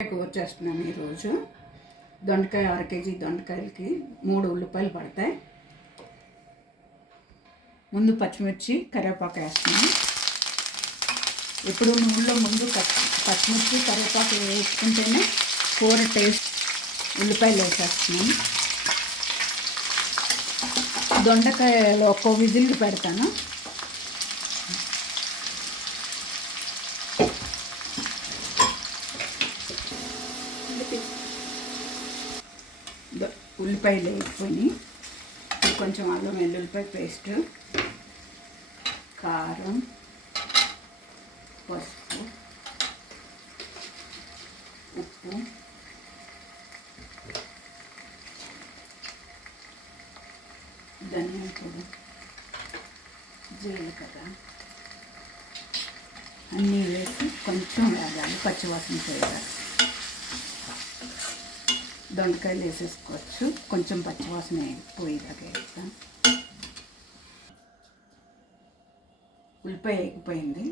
కూర చేస్తున్నాను ఈరోజు. దొండకాయ అర కేజీ దొండకాయలకి మూడు ఉల్లిపాయలు పడతాయి. ముందు పచ్చిమిర్చి కరివేపాకు వేస్తున్నాను ఇప్పుడు నూనెలో ముందు పచ్చిమిర్చి కరివేపాకు వేసుకుంటేనే కూర టేస్ట్ ఉల్లిపాయలు వేసేస్తున్నాను దొండకాయలో ఒక్కో విజిల్కి పెడతాను. ఉల్లిపాయలు వేసుకొని కొంచెం అల్లం వెల్లుల్లిపాయ పేస్ట్ కారం పసుపు ఉప్పు ధనియా పొడి జీలకర్ర అన్నీ వేసి కొంచెం వేగాలి పచ్చివాసన చేయాలి దొండకాయలు వేసేసుకోవచ్చు. కొంచెం పచ్చివాసన పోయేదాకా వేస్తాం ఉల్లిపాయ ఎగిపోయింది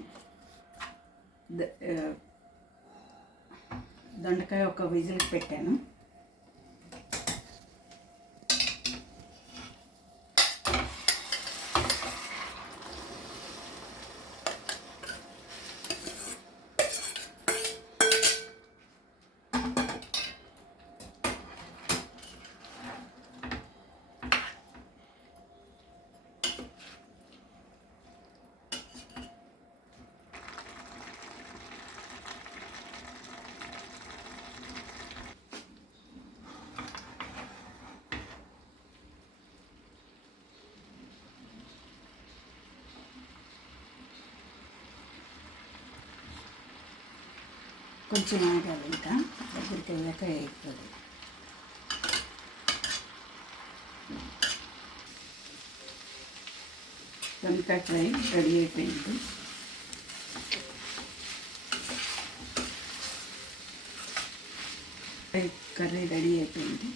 దొండకాయ ఒక విజిల్ పెట్టాను. కొంచెం ఆగాలి ఇంకా దగ్గరికి వెళ్ళాక అయిపోతుంది దొండకాయ ఫ్రై రెడీ అయిపోయింది. కర్రీ రెడీ అయిపోయింది.